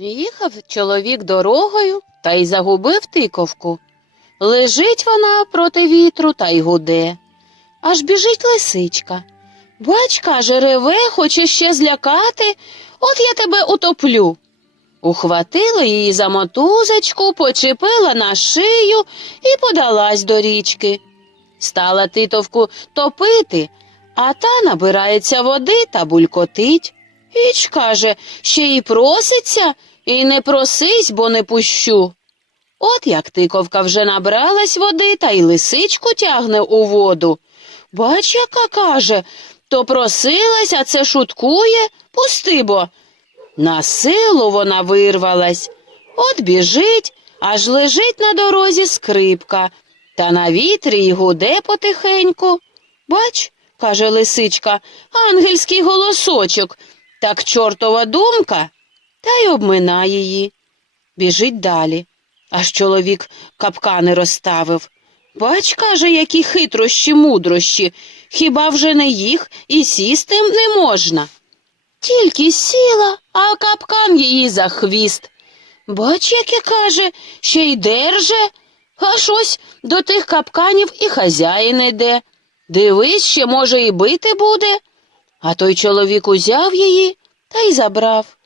Їхав чоловік дорогою та й загубив тиковку. Лежить вона проти вітру та й гуде. Аж біжить лисичка. Бач, каже, реве, хоче ще злякати, от я тебе утоплю. Ухватила її за мотузочку, почепила на шию і подалась до річки. Стала титовку топити, а та набирається води та булькотить. Іч каже, ще й проситься, і не просись, бо не пущу. От як тиковка вже набралась води та й лисичку тягне у воду. Бач, яка каже, то просилась, а це шуткує, пусти бо. На силу вона вирвалась. От біжить, аж лежить на дорозі скрипка, та на вітрі й гуде потихеньку. Бач, каже лисичка, ангельський голосочок, так чортова думка, та й обминає її. Біжить далі. Аж чоловік капкани розставив. Бач, каже, які хитрощі, мудрощі, хіба вже не їх і сісти не можна. Тільки сіла, а капкан її за хвіст. Бач, яке каже, ще й держе, аж ось до тих капканів і хазяїн іде. Дивись, ще, може, і бити буде. А той чоловік узяв її та й забрав.